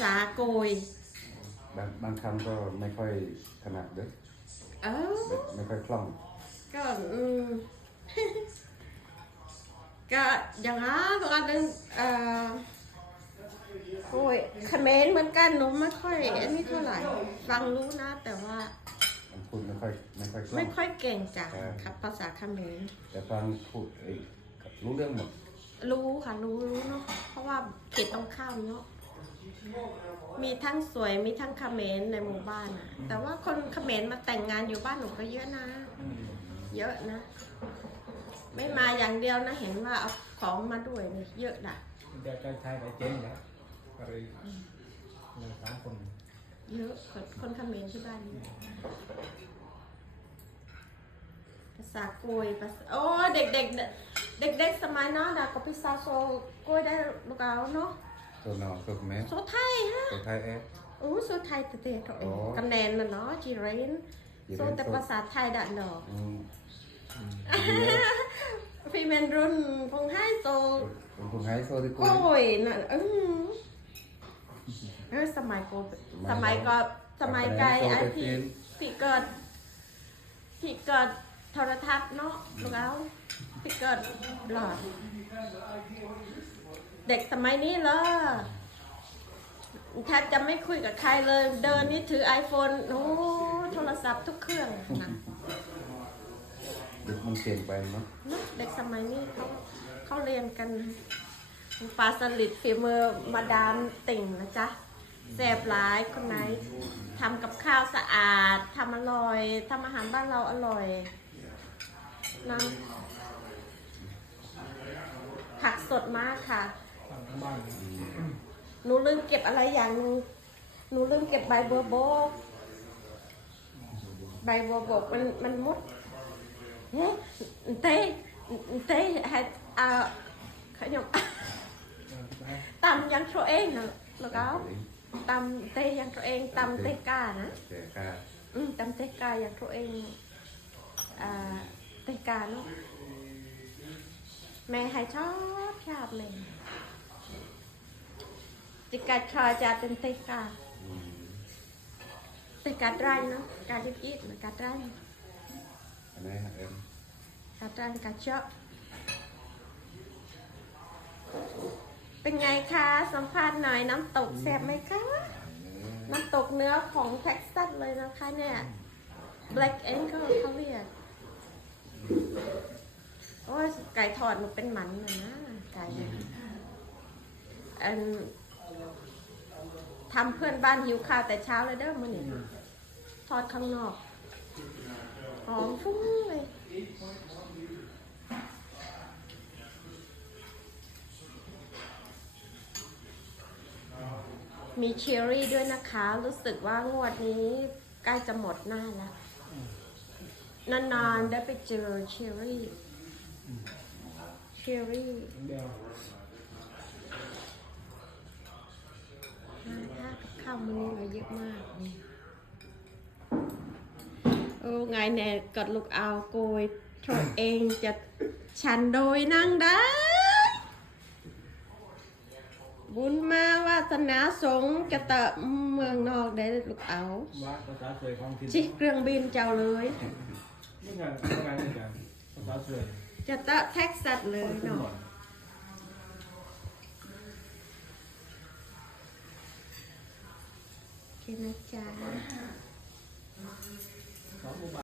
ษาโกย บางบางคำก็ไม่ค่อยถนัดเด้อเออไม่ไม่ค่อยคล่อง ก็อืม ก็อย่างนั้นบางอันนึงเอ่อโอ้ยเขมรเหมือนกันหนูไม่ค่อยอันนี้เท่าไหร่ ฟังรู้นะ แต่ว่ามันพูดไม่ค่อยไม่ค่อยคล่อไม่ง ค่อยเก่งจ้ะครับ ครับภาษาเขมรแต่ฟังพูดเอ้ยรู้เรื่องหมดรู้ค่ะรู้รู้เนาะเพราะว่าเขตตรงข้ามเนาะ มีทั้งสวยมีทั้งเขมรในหมู่บ้านอะแต่ว่าคนเขมรมาแต่งงานอยู่บ้านหนูก็เยอะนะ เยอะนะ ไม่มาอย่างเดียวนะ เห็นว่าเอาของมาด้วยเนี่ยเยอะนะเดี๋ยวจะใช้ไปเจ๊งนะก็เลยหนึ่งสามคนเยอะคนคนเขมรที่บ้านนี่ภาษาโกยภาษาโอ้เด็กเด็กเด็กเด็กๆสมัยนั้นนะก็พิซาโซโกยได้ลูกเอาเนาะ ตัวนอตัวแม่โซไทยฮะตัวไทยแอดโอ้โซไทยแต่เด็กเขาเองอ๋อคะแนนน่ะเนาะจีเรนจีเรนโซแต่ภาษาไทยดัดดอกอืมพี่เมนรุ่นคงให้โซเป็นคนไฮโซที่กูโอ้ยน่ะอือเออสมัยโกสมัยก็สมัยไกลไอพี่พี่เกิดพี่เกิดโทรทัศน์เนาะลูกเอาพี่เกิดหลอด เด็กสมัยนี้เลยแทบจะไม่คุยกับใครเลย เดินนี่ถือ iPhone โอ้โทรศัพท์ทุกเครื่องนะเด็กมันเก่งไปเนาะเนอะเด็กสมัยนี้เขาเขาเรียนกันปลาสลิดฝีมือมาดามติ่งนะจ๊ะแสบหลายคนไหนทำกับข้าวสะอาดทำอร่อยทำอาหารบ้านเราอร่อยนะผักสดมากค่ะ ทางทั้งบ้านหนูลืมเก็บอะไรอย่างหนึงหนูลืมเก็บใบบัวบก ใบบัวบกมันมันมุดเฮ้เต้เต้ให้เอาขยมตำยังตัวเองนะลูกเอาตำเต้ยังตัวเองตำเต้กานะแต่ค่ะอืมตำเต้กายังตัวเองอ่าเต้กาเนาะแม่ให้ชอบชอบเลยจิกาชอจะเป็นเต้กาอืมเต้กาดรันเนาะกาดิบอีดกาดรันอันนี้ฮะเอ็มกาดรันกาเจาะเป็นไงคะสัมภาษณ์หน่อยน้ำตกแซ่บไหมคะ น้ำตกเนื้อของเท็กซัสเลยนะคะเนี่ย Black Angle เขาเรียกโอ้ยไก่ทอดมันเป็นหมันเลยนะไก่เนี่ยอัน ทำเพื่อนบ้านหิวข้าวแต่เช้าเลยเด้อมันนี่ทอดข้างนอกหอมฟุ้งเลยมีเชอร์รี่ด้วยนะคะ รู้สึกว่างวดนี้ใกล้จะหมดหน้าแล้วนานๆได้ไปเจอเชอร์รี่เชอร์ วมื้อนี้เราเยอะมากนี่โอ้ไงแน่กดลูกเอาโกยโทษเองจะฉันโดยนั่งได้ บุญมาวาสนาสงฆ์จะเตะเมืองนอกได้ลูกเอาว่าภาษาสวยของถิ่นชิเครื่องบินเจ้าเลยนี่ไงนี่ไงนี่ไงภาษาสวยจะเตะแท็กซัสเลยเนาะโอเคนะจ๊ะสองหมู่บ้าน